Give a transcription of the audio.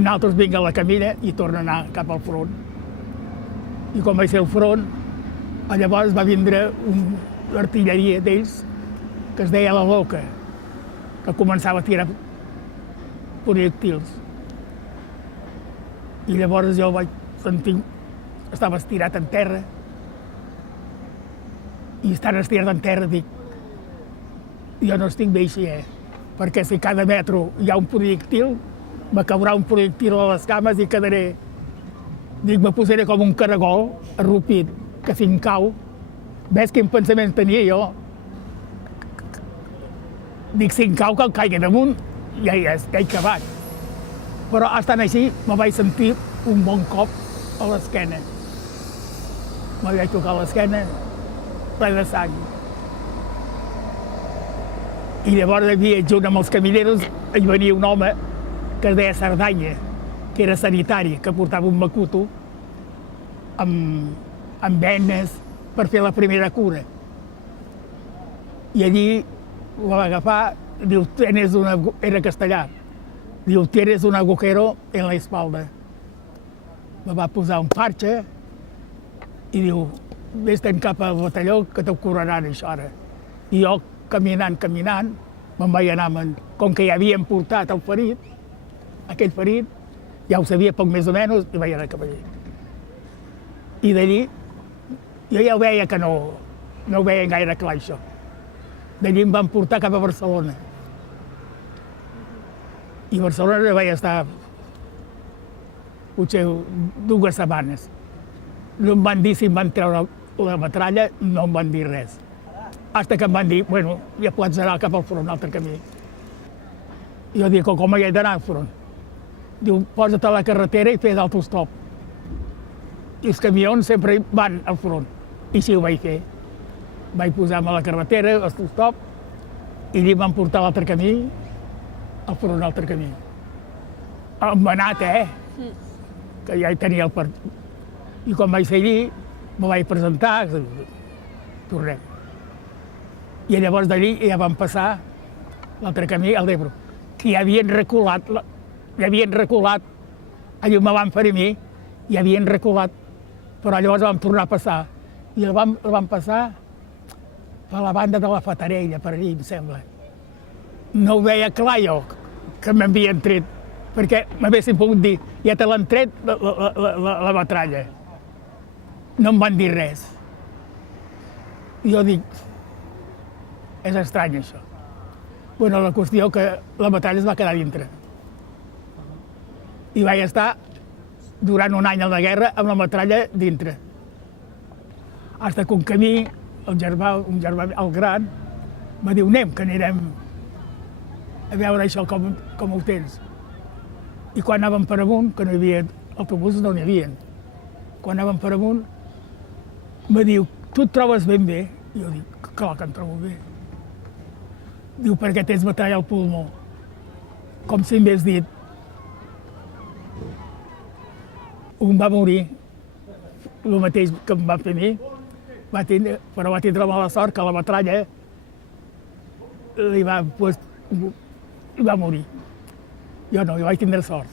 nosaltres vinc a la camina i torna a anar cap al front. I quan vaig ser al front, llavors va vindre una artilleria d'ells que es deia la Loca, que començava a tirar projectils. I llavors jo vaig sentir, estava estirat en terra, i estant estirat en terra dic, jo no estic bé així, perquè si cada metro hi ha un projectil, me caurà un projectil a les cames i quedaré. Dic, me posaré com un caragol arrupit, que si em cau, ves quin pensament tenia jo? Dic, si em cau, que el caigui damunt, ja he acabat. Però estant així, me vaig sentir un bon cop a l'esquena. Me vaig tocar l'esquena, ple de sang. I llavors hi havia, junt amb els camineros, hi venia un home que es deia Cerdanya, que era sanitari, que portava un macuto amb venes per fer la primera cura. I allí la va agafar, diu, era castellà, diu, tienes un agujero en la espalda. Me va posar un parche i diu, vés-te'n cap al batalló que t'ho curaran això ara. I jo, caminant, me'n vaig anar, com que ja havien portat el ferit, aquell ferit, ja ho sabia poc més o menys, i vaig anar cap allí. I d'allí, jo ja ho veia que no ho veia gaire clar, això. D'allí em van portar cap a Barcelona. I a Barcelona vaig estar potser 2 setmanes. No em van dir si em van treure la metralla, no em van dir res. Fins que em van dir, bueno, ja pots anar cap al front, un altre camí. I jo dic, com hi he d'anar al front? Diu, posa't a la carretera i fes autostop. I els camions sempre van al front. I així ho vaig fer. Vaig posar-me a la carretera, autostop, i allí em van portar a l'altre camí, al front un altre camí. Embenat, que ja hi tenia el partit. I quan vaig ser allí, me vaig presentar, tornem. I llavors d'allí ja vam passar l'altre camí, el d'Ebro, que ja havien reculat, allò me van fer a mi, ja havien reculat, però llavors vam tornar a passar. I el vam passar per la banda de la Fatarella, per allí, em sembla. No ho veia clar jo, que m'havien tret, perquè m'haguessin pogut dir, ja te l'han tret la metralla. No em van dir res. I jo dic, és estrany, això. Bueno, la qüestió que la metralla es va quedar dintre. I vaig estar durant un any a la guerra amb la metralla dintre. Fins que un camí, un germà, el gran, va dir, anem, que anirem a veure això com ho tens. I quan anàvem per amunt, que no hi havia autobusos, no n'hi havia. Quan anàvem per amunt, me diu, tu et trobes ben bé? I jo dic, clar que em trobo bé. Diu, perquè tens metralla al pulmó. Com si m'hagués dit. Un va morir, el mateix que em va fer a mi, però va tindre mala sort que la metralla li va morir. Jo no, jo vaig tindre sort.